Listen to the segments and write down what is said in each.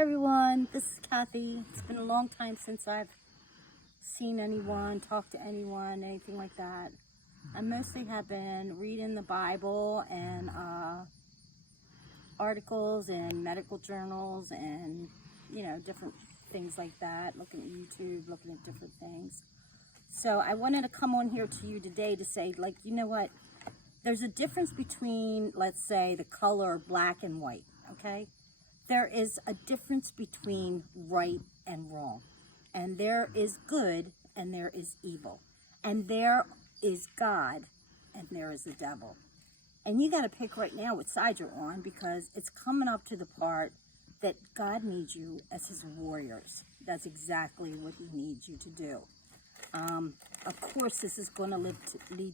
Hi everyone, this is Kathy. It's been a long time since I've seen anyone, talked to anyone, anything like that. I mostly have been reading the Bible and articles and medical journals and, different things like that, looking at YouTube, looking at different things. So I wanted to come on here to you today to say, you know what? There's a difference between, let's say, the color black and white, okay? There is a difference between right and wrong. And there is good and there is evil. And there is God and there is the devil. And you got to pick right now what side you're on, because it's coming up to the part that God needs you as his warriors. That's exactly what he needs you to do. Of course, this is going to lead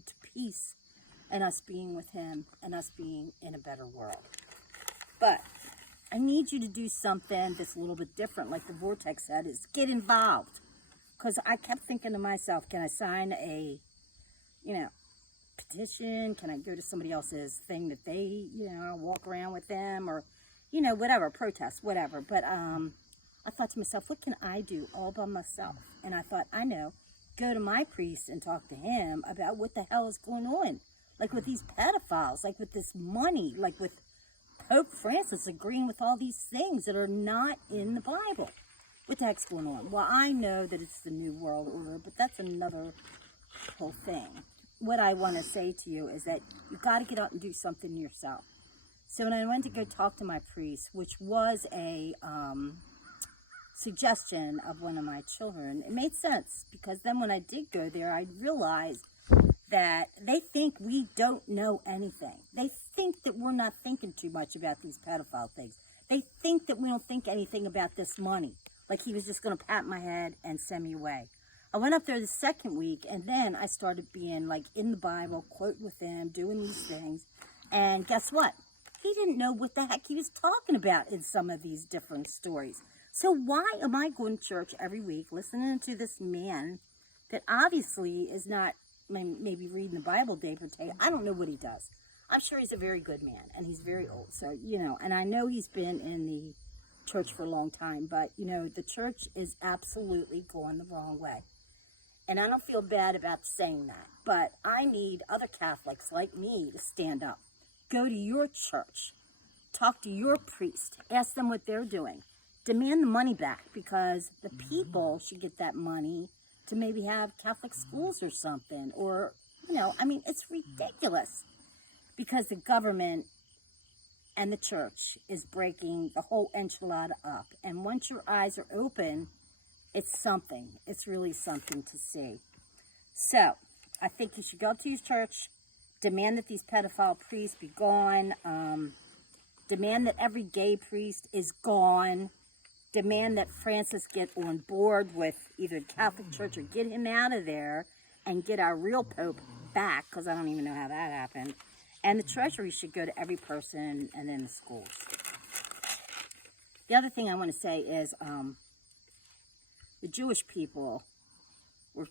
to peace and us being with him and us being in a better world. But I need you to do something that's a little bit different, like the Vortex said, is get involved. Because I kept thinking to myself, can I sign a, petition? Can I go to somebody else's thing that they, walk around with them, or, whatever, protest, whatever. But I thought to myself, what can I do all by myself? And I thought, I know, go to my priest and talk to him about what the hell is going on. Like with these pedophiles, like with this money, like with Pope Francis agreeing with all these things that are not in the Bible. What the heck's going on? Well, I know that it's the New World Order, but that's another whole thing. What I want to say to you is that you got to get out and do something yourself. So when I went to go talk to my priest, which was a suggestion of one of my children, it made sense, because then when I did go there, I realized that they think we don't know anything. They think that we're not thinking too much about these pedophile things. They think that we don't think anything about this money. Like he was just going to pat my head and send me away. I went up there the second week, and then I started being in the Bible, quoting with him, doing these things. And guess what? He didn't know what the heck he was talking about in some of these different stories. So why am I going to church every week, listening to this man that obviously is not maybe reading the Bible day per day? I don't know what he does. I'm sure he's a very good man, and he's very old. So, and I know he's been in the church for a long time, but, the church is absolutely going the wrong way. And I don't feel bad about saying that, but I need other Catholics like me to stand up. Go to your church. Talk to your priest. Ask them what they're doing. Demand the money back, because the people should get that money to maybe have Catholic schools or something, or, it's ridiculous, because the government and the church is breaking the whole enchilada up. And once your eyes are open, it's something. It's really something to see. So, I think you should go to your church, demand that these pedophile priests be gone, demand that every gay priest is gone, demand that Francis get on board with either the Catholic Church or get him out of there and get our real Pope back, because I don't even know how that happened. And the Treasury should go to every person, and then the schools. The other thing I want to say is the Jewish people were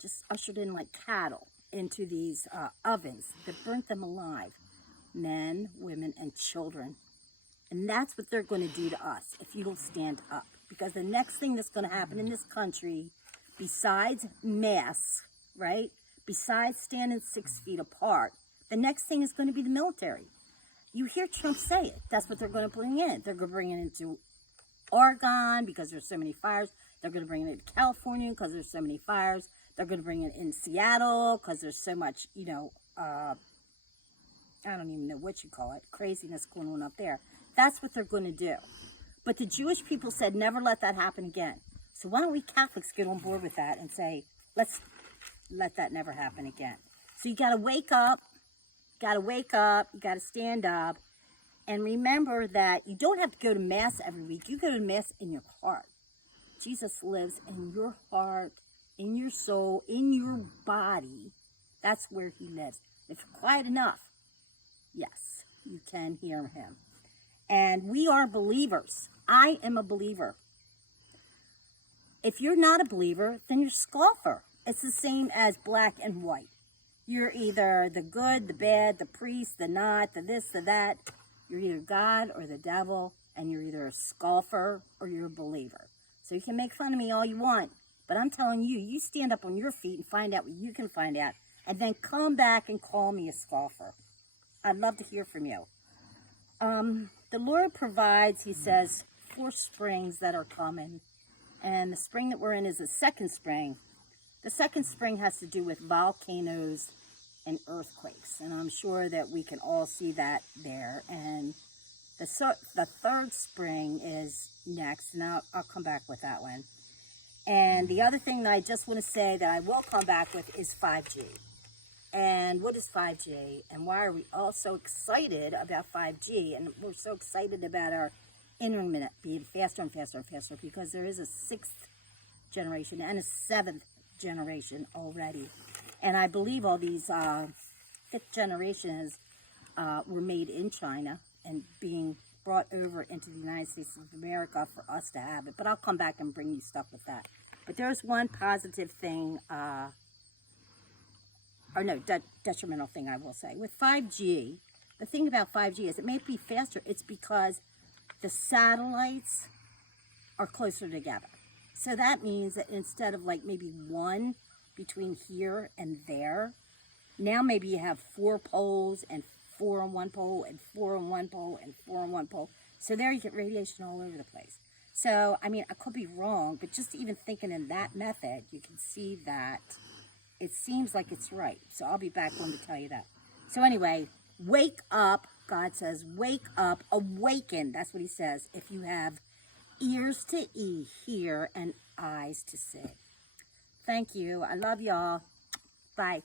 just ushered in like cattle into these ovens that burnt them alive. Men, women, and children. And that's what they're going to do to us if you don't stand up. Because the next thing that's going to happen in this country, besides masks, right? Besides standing 6 feet apart, the next thing is going to be the military. You hear Trump say it. That's what they're going to bring in. They're going to bring it into Oregon because there's so many fires. They're going to bring it into California because there's so many fires. They're going to bring it in Seattle because there's so much, I don't even know what you call it, craziness going on up there. That's what they're going to do. But the Jewish people said, never let that happen again. So why don't we Catholics get on board with that and say, let's let that never happen again. So you got to wake up. You got to stand up. And remember that you don't have to go to Mass every week. You go to Mass in your heart. Jesus lives in your heart, in your soul, in your body. That's where he lives. If you're quiet enough, yes, you can hear him. And we are believers. I am a believer. If you're not a believer, then you're a scoffer. It's the same as black and white. You're either the good, the bad, the priest, the not, the this, the that. You're either God or the devil, and you're either a scoffer or you're a believer. So you can make fun of me all you want, but I'm telling you, you stand up on your feet and find out what you can find out, and then come back and call me a scoffer. I'd love to hear from you. The Lord provides, he says, 4 springs that are coming, and the spring that we're in is the second spring. The second spring has to do with volcanoes and earthquakes, and I'm sure that we can all see that there. And the third spring is next, and I'll come back with that one. And the other thing that I just want to say that I will come back with is 5G. And what is 5G? And why are we all so excited about 5G? And we're so excited about our internet being faster and faster and faster, because there is a 6th generation and a 7th generation already. And I believe all these 5th generations were made in China and being brought over into the United States of America for us to have it. But I'll come back and bring you stuff with that. But there's one positive thing, detrimental thing I will say. With 5G, the thing about 5G is it may be faster. It's because the satellites are closer together. So that means that instead of like maybe one between here and there, now maybe you have 4 poles and 4 on one pole and 4 on one pole and 4 on one pole. So there you get radiation all over the place. So, I mean, I could be wrong, but just even thinking in that method, you can see that it seems like it's right. So I'll be back on to tell you that. So anyway, wake up. God says, wake up, awaken. That's what he says. If you have ears to hear and eyes to see. Thank you. I love y'all. Bye.